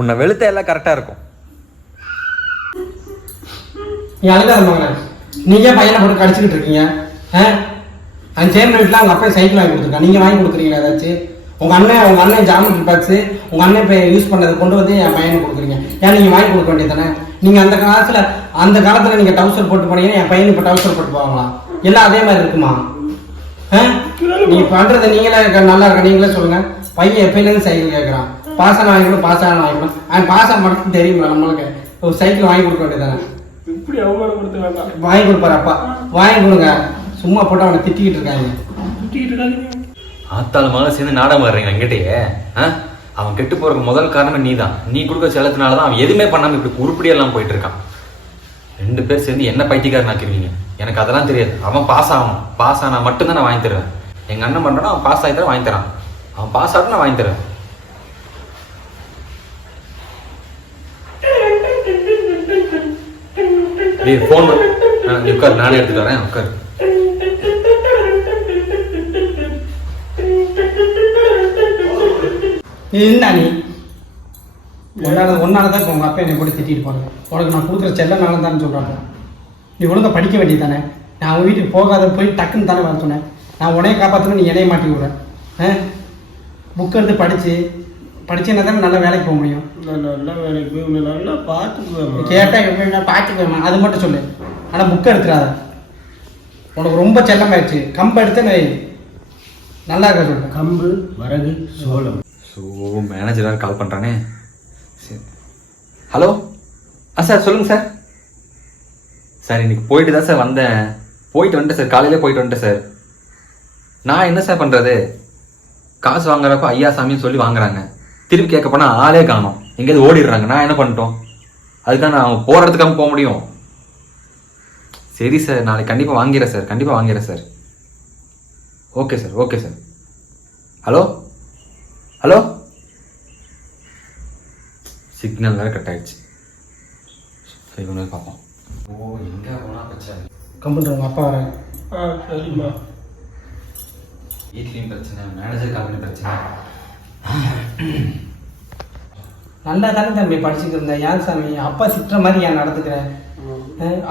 உன்னை வெளுத்த எல்லாம் கரெக்டாக இருக்கும். நீ அழுகாதவங்க, நீங்கள் பையனை போட்டு கடிச்சிக்கிட்டு இருக்கீங்க. அந்த சேர்ந்த வீட்டில் அவங்க அப்பா சைக்கிள் வாங்கி கொடுத்துருக்கான், நீங்கள் வாங்கி கொடுக்குறீங்களா ஏதாச்சும்? உங்கள் அண்ணன் ஜாமெட்ரி பாக்ஸு உங்கள் அண்ணன் இப்போ யூஸ் பண்ணதை கொண்டு வந்து என் பையனுக்கு கொடுக்குறீங்க. ஏன் நீங்கள் வாங்கி கொடுக்க வேண்டியது தானே? நீங்கள் அந்த காலத்தில் நீங்கள் டவுசர் போட்டு போனீங்கன்னா என் பையனுக்கு இப்போ டவுசர் போட்டு போவாங்களா? எல்லாம் அதே மாதிரி இருக்குமா? நீங்கள் பண்ணுறது நீங்களே நல்லா இருக்க, நீங்களே சொல்லுங்கள். பையன் எப்பயிலேருந்து சைக்கிள் கேட்குறான், பாசனம் வாங்கிக்கணும் அவன் பாசம் மட்டும் தெரியுங்களா நம்மளுக்கு? ஒரு சைக்கிள் வாங்கி கொடுக்க வேண்டியது தானே? இப்படி அவமானப்படுத்த வாங்கி கொடுப்பாரு அப்பா, வாங்கி கொடுங்க. சும்மா போட்டு அவனை திட்டிக்கிட்டு இருக்காங்க. ஆத்தாள் மகளை சேர்ந்து நாடகம் வர்றீங்க என்கிட்டயே. அவன் கெட்டு போறதுக்கு முதல் காரணமே நீ தான். நீ கொடுக்க செலத்தினால தான் அவன் எதுவுமே பண்ணாமல் இப்படி உருப்படியெல்லாம் போயிட்டு இருக்கான். 2 பேர் சேர்ந்து என்ன பைத்தியக்காரன் ஆக்கிருவீங்க. எனக்கு அதெல்லாம் தெரியாது. அவன் பாஸ் ஆகணும், பாஸ் ஆனால் மட்டும்தான் நான் வாங்கி தருவேன். எங்கள் அண்ணன் பண்ணுறான், அவன் பாஸ் ஆகிதான் வாங்கி தரான். அவன் பாஸ் ஆகிட்டு நான் வாங்கி தருவேன். ஃபோன் உட்கார், நானே எடுத்துட்டு வரேன். உட்கார். என்ன நீ ஒன்னாலதான் இப்போ உங்கள் அப்பா என்னை கூட திட்டிட்டு போகிறேன். உனக்கு நான் கொடுக்குற செல்லனால தான் சொல்கிறாங்க. நீ ஒழுங்கா படிக்க வேண்டியது தானே? நான் அவங்க வீட்டுக்கு போகாத போய் டக்குன்னு தானே வர சொன்னேன். நான் உனைய காப்பாற்றணும், நீ என்னைய மாட்டி விடுறேன். புக் எடுத்து படிச்சேன்னா தானே நல்ல வேலைக்கு போக முடியும். நான் நல்ல வேலைக்கு போய் உன்னை நல்லா பார்த்துக்குவேன். கேட்டால் பார்த்துக்குவேன், அது மட்டும் சொல்லு. ஆனால் புக்கை எடுத்துடாத. உனக்கு ரொம்ப செல்லமாயிடுச்சு. கம்பு எடுத்து நல்லா இருக்க சொல்கிறேன். கம்பு, வரகு, சோளம். ஸோ மேனேஜர் வேறு கால் பண்ணுறானே. சரி, ஹலோ சார் சொல்லுங்கள் சார். சார் இன்னைக்கு போயிட்டு தான் சார் வந்தேன். போயிட்டு வந்துட்டேன் சார், காலையிலே போயிட்டு வந்துட்டேன் சார். நான் என்ன சார் பண்ணுறது? காசு வாங்குறப்போ ஐயா சாமின்னு சொல்லி வாங்குறாங்க. திருப்பி கேட்க போனால் ஆளே காணும், எங்கேயாவது ஓடிடுறாங்க. நான் என்ன பண்ணிட்டோம்? அதுக்காக நான் போகிற இடத்துக்காக போக முடியும்? சரி சார், நாளைக்கு கண்டிப்பாக வாங்கிறேன் சார், கண்டிப்பாக வாங்கிறேன் sir. Okay sir, okay sir. Hello hello, signal வேறு கட் ஆகிடுச்சு. சரி ஒன்று பார்ப்போம். ஓ எங்கே போனால் பிரச்சனை. கம்ப்யூட்டர் உங்கள் அப்பா வரேன். சரிம்மா. வீட்லேயும் பிரச்சனை, மேனேஜர் காலனி பிரச்சனை. நல்லா தானே தம்பி படிச்சுட்டு இருந்தேன். ஏன் சாமி அப்பா திட்டுற மாதிரி ஏன் நடந்துக்கிறேன்?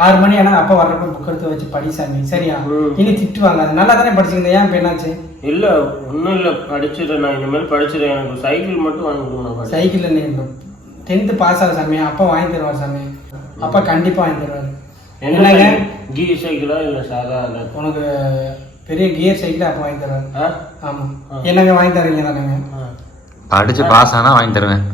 6 மணி ஆனால் அப்பா வர்றப்ப புக் எடுத்து வச்சு படி சாமி, சரியா? இனி திட்டுவாங்க. அது நல்லா தானே படிச்சுருந்தேன். ஏன் இப்போ என்னாச்சு? இல்லை ஒன்றும் இல்லை, படிச்சிடறேன். நான் இனிமேல் படிச்சிடறேன். எனக்கு சைக்கிள் மட்டும் வாங்கி கொடுங்க. சைக்கிள் நீ 10th பாஸ் ஆகிற சாமி, அப்பா வாங்கி தருவார் சாமி. அப்பா கண்டிப்பாக வாங்கி தருவார். என்னங்க கீர் சைக்கிளா இல்லை சாதாரண? உனக்கு பெரிய கியர் சைக்கிள் அப்பா வாங்கி தருவார். ஆமாம், என்னங்க வாங்கி தருவீங்க தானேங்க? படிச்சு பாஸ் ஆனால் வாங்கி தருவேன்.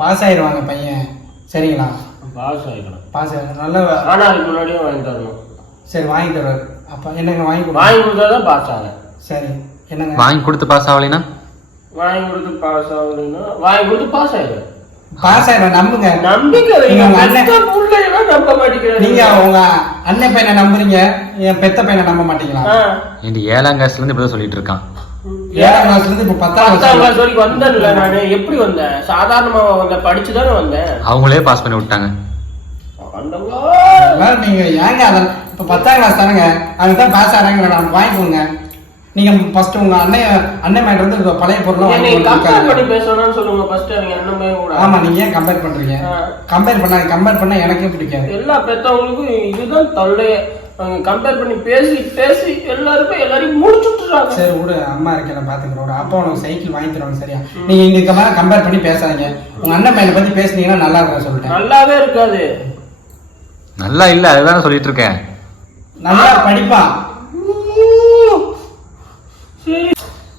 பாஸ் ஆயிடுவாங்க பையன், சரிங்களா? பாஸ் ஆகிக்கலாம். பாஸ் ஆகிடும் நல்லா. ஆனால் அதுக்கு முன்னாடியே வாங்கி தரணும். சரி வாங்கி தருவார். அப்போ என்னங்க வாங்கி கொடுத்தா தான் பாஸ் ஆகேன். சரி என்னங்க வாங்கி கொடுத்து பாஸ் ஆகலைன்னா? வாங்கி கொடுத்து பாஸ் ஆகலைன்னா வாங்கி கொடுத்து பாஸ் ஆகிடும். பாஸ் ஆயிடும், நம்புங்க. நம்பிக்கை நம்ப மாட்டேங்கிறேன். நீங்க உங்க அண்ணன் பையனை நம்புறீங்க, என் பெத்த பையனை நம்ப மாட்டீங்களா? இந்த 7ஆம் கிளாஸ்ல இருந்து இப்படிதான் சொல்லிட்டு இருக்கான். 7ஆம் கிளாஸ்ல இருந்து இப்ப 10ஆம் கிளாஸ் வரைக்கும் வந்தேன்ல. நானு எப்படி வந்தேன்? சாதாரணமா வந்தேன், படிச்சுதானே வந்தேன். அவங்களே பாஸ் பண்ணி விட்டாங்க. நீங்க ஏங்க அதெல்லாம் இப்ப 10ஆம் கிளாஸ் தானேங்க, அதுக்கு தான் பாஸ் ஆறாங்க. வாங்கிக்கோங்க. நீங்க ஃபர்ஸ்ட் உங்க அண்ணன் மேல இருந்து பழைய பொருளை வாங்கி பேசணும்னு சொல்லுங்க. ஃபர்ஸ்ட் அவங்க அண்ணன் பையன் கூட. ஆமா, நீங்க ஏன் கம்பேர் பண்றீங்க? கம்பேர் பண்ணா எனக்கே பிடிக்காது. எல்லா பெத்தவங்களுக்கும் இதுதான் தொல்லையே. கம்பேர் பண்ணி பேசி பேசி எல்லாரையும் முடிச்சுட்டுறாங்க. சரி விடு, அம்மா இருக்கேன் பாத்துக்கிறோம். அப்பா உனக்கு சைக்கிள் வாங்கி தருவாங்க, சரியா? நீங்க இங்க மேல கம்பேர் பண்ணி பேசாதீங்க. உங்க அண்ணன் பையனை பத்தி பேசுனீங்கன்னா நல்லா இருக்கும் சொல்லிட்டேன். நல்லாவே இருக்காது. நல்லா இல்ல, அதுதான் சொல்லிட்டு இருக்கேன். நல்லா படிப்பான்.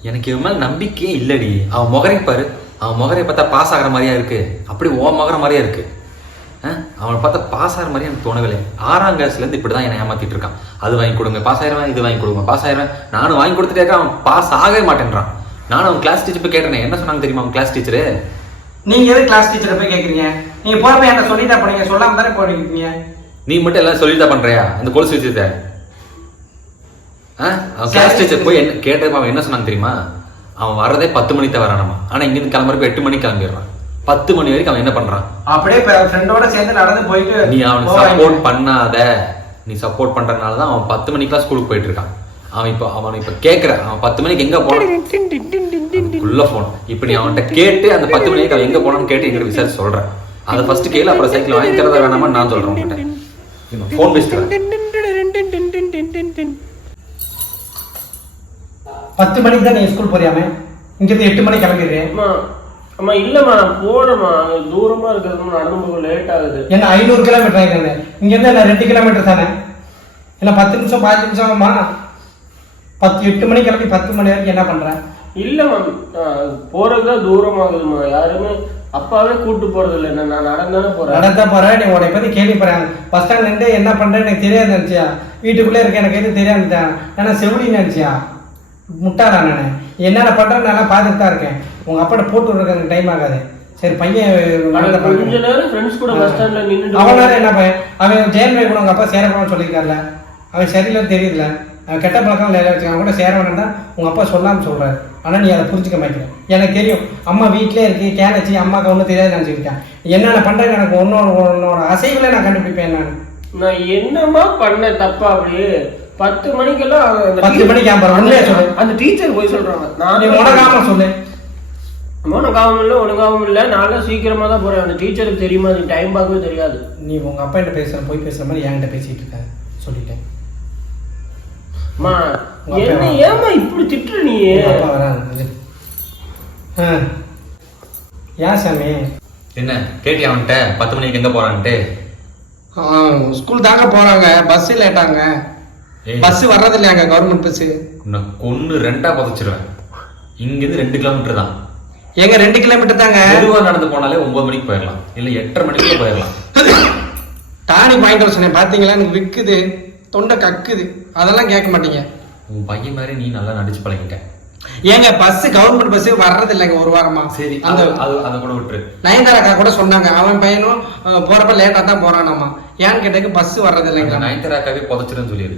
எனக்கு இவன் மேல நம்பிக்கையே இல்லடி. அவன் முகரை பாரு, அவன் முகரை பார்த்தா பாஸ் ஆகிற மாதிரியா இருக்கு. அப்படி ஓ முகர மாதிரியா இருக்கு. அவனை பார்த்தா பாஸ் ஆகிற மாதிரி எனக்கு தோணவில்லை. 6ஆம் கிளாஸ்ல இருந்து இப்படிதான் என்னை ஏமாத்திட்டு இருக்கான். அது வாங்கி கொடுங்க பாஸ் ஆயிடுவேன், இது வாங்கி கொடுங்க பாஸ் ஆயிடுவேன். நானும் வாங்கி கொடுத்துட்டே இருக்கேன். அவன் பாஸ் ஆகவே மாட்டேன்றான். நானும் அவன் கிளாஸ் டீச்சர் போய் கேட்டேன். என்ன சொன்னாங்க தெரியுமா அவன் கிளாஸ் டீச்சரு? நீங்க எது கிளாஸ் டீச்சரை போய் கேட்குறீங்க? நீங்க போறப்ப என்ன சொல்லிட்டா போனீங்க, சொல்லாம தானே போறீங்க. நீ மட்டும் எல்லாம் சொல்லிட்டா பண்றியா அந்த கொலுசு விஷயத்த? அவன் கிளாஸ் டீச்சர் போய் என்ன கேட்டப்ப அவன் என்ன சொன்னாங்க தெரியுமா? அவன் வரதே 10 மணிக்கு தான் வரானாமா. ஆனா இங்கிருந்து கிளம்புறப்ப 8 மணிக்கு கிளம்பிடுறான். 10 மணி வரைக்கும் அவன் என்ன பண்றான்? அப்படியே ஃப்ரெண்டோட சேர்ந்து நடந்து போயிட்டு. நீ அவனுக்கு சப்போர்ட் பண்ணாத. நீ சப்போர்ட் பண்றதுனாலதான் அவன் 10 மணிக்கெல்லாம் ஸ்கூலுக்கு போயிட்டு இருக்கான். அவன் இப்ப கேட்கறான் அவன் 10 மணிக்கு எங்க போனான் போன். இப்ப நீ அவன்கிட்ட கேட்டு அந்த 10 மணிக்கு அவன் எங்க போனான்னு கேட்டு எங்கிட்ட விசாரிச்சு சொல்றேன். அதை ஃபர்ஸ்ட் கேளு, அப்புறம் சைக்கிள் வாங்கி தரதா வேணாமா நான் சொல்றேன் உங்ககிட்ட. போன் பேசுறேன். 10 மணிக்கு தான் நீ ஸ்கூல் போறியாமே, இங்கிருந்து 8 மணிக்கு கிளம்பிடுறேன். அம்மா இல்லம்மா நான் போறேம்மா, தூரமா இருக்கிறது நடந்து போக லேட் ஆகுது. என்ன 500 கிலோமீட்டர் ஆகிருக்காங்க, இங்க இருந்து என்ன 2 கிலோமீட்டர் தானே, என்ன 10 நிமிஷம் 5 நிமிஷமா? 8 மணிக்கு கிளம்பி 10 மணி வரைக்கும் என்ன பண்றேன்? இல்லம்மா போறதுதான் தூரமாகுதுமா, யாருமே அப்பாவே கூட்டு போறது இல்லை, நான் நடந்தானே போறேன். நடந்தா போறேன். நீ உடைய பத்தி கேள்விப்படுறேன். பஸ் ஸ்டாண்ட்ல இருந்து என்ன பண்றேன்னு எனக்கு தெரியாது நினைச்சியா? வீட்டுக்குள்ளே இருக்க எனக்கு எதுவும் தெரியாது ஏன்னா செவிலின்னு நினைச்சியா? முட்டாளா நானு என்னென்ன பண்றேன்னு நல்லா பார்த்துட்டு தான் இருக்கேன். உங்க அப்பாட்ட போட்டு விடுறதுக்கு டைம் ஆகாது. சரி பையன் கொஞ்ச நேரம் ஃப்ரெண்ட்ஸ் கூட பஸ் ஸ்டாண்ட்ல நின்று அவன் நேரம் என்ன பையன் அவன் ஜெயன் வைக்கணும். உங்க அப்பா சேரப்போன்னு சொல்லியிருக்காருல, அவன் சரியில்லைன்னு தெரியுதுல, அவன் கெட்ட பழக்கம் இல்லை வச்சுக்கான் கூட சேர வேணாம் தான் உங்க அப்பா சொல்லாமல் சொல்றாரு. ஆனா நீ அதை புரிஞ்சுக்க மாட்டேன். எனக்கு தெரியும் அம்மா வீட்டிலே இருக்கு, கேனச்சி அம்மாவுக்கு ஒன்றும் தெரியாது நினைச்சிருக்கேன். என்னென்ன பண்றேன்னு எனக்கு உன்னோட அசைவுல நான் கண்டுபிடிப்பேன். நான் என்னமா பண்ண தப்பா? அப்படியே 10 மணிக்கெல்லாம் 10 மணிக்கு உண்மையா சொல்லு. அந்த டீச்சர் போய் சொல்றாங்க. நான் உனக்காம சொல்லு. உனக்காவும் இல்லை உனக்காவும் இல்லை, நானும் சீக்கிரமா தான் போறேன். அந்த டீச்சருக்கு தெரியுமா? அது டைம் பார்க்கவே தெரியாது. நீ உங்க அப்பா கிட்ட பேசுற போய் பேசுற மாதிரி என்கிட்ட பேசிட்டு இருக்க சொல்லிட்டேன். என்ன ஏமா இப்படி திட்டுற நீ? அப்பா வராது. ஏன் சாமி என்ன கேட்டியா அவன்கிட்ட 10 மணிக்கு எங்க போறான்ட்டு? ஸ்கூல் தாங்க போறாங்க, பஸ் லேட்டாங்க. பஸ் வர்றது இல்லையாங்க, கவர்மெண்ட் பஸ். உன்னை கொன்னு 2ஆ புதைச்சிருவேன். இங்கிருந்து 2 கிலோமீட்டர் தான். எங்க 2 கிலோமீட்டர் தாங்க. மெதுவா நடந்து போனாலே 9 மணிக்கு போயிடலாம், இல்ல 8:30 மணிக்கு போயிடலாம். டானி பாயிண்ட் சொன்னேன் பாத்தீங்களா? எனக்கு விக்குது, தொண்டை கக்குது, அதெல்லாம் கேட்க மாட்டீங்க. உன் பையன் மாதிரி நீ நல்லா நடிச்சு பழகிட்ட. ஏங்க பஸ் கவர்மெண்ட் பஸ் வர்றது இல்லைங்க ஒரு வாரமா. சரி அந்த அதை கூட விட்டுரு. நயன்தாராக்கா கூட சொன்னாங்க அவன் பையனும் போறப்ப லேட்டா தான் போறானாமா. ஏன்னு கேட்டதுக்கு பஸ் வர்றது இல்லைங்க. நயன்தாராக்காவே புதைச்சிருன்னு சொல்லிடு.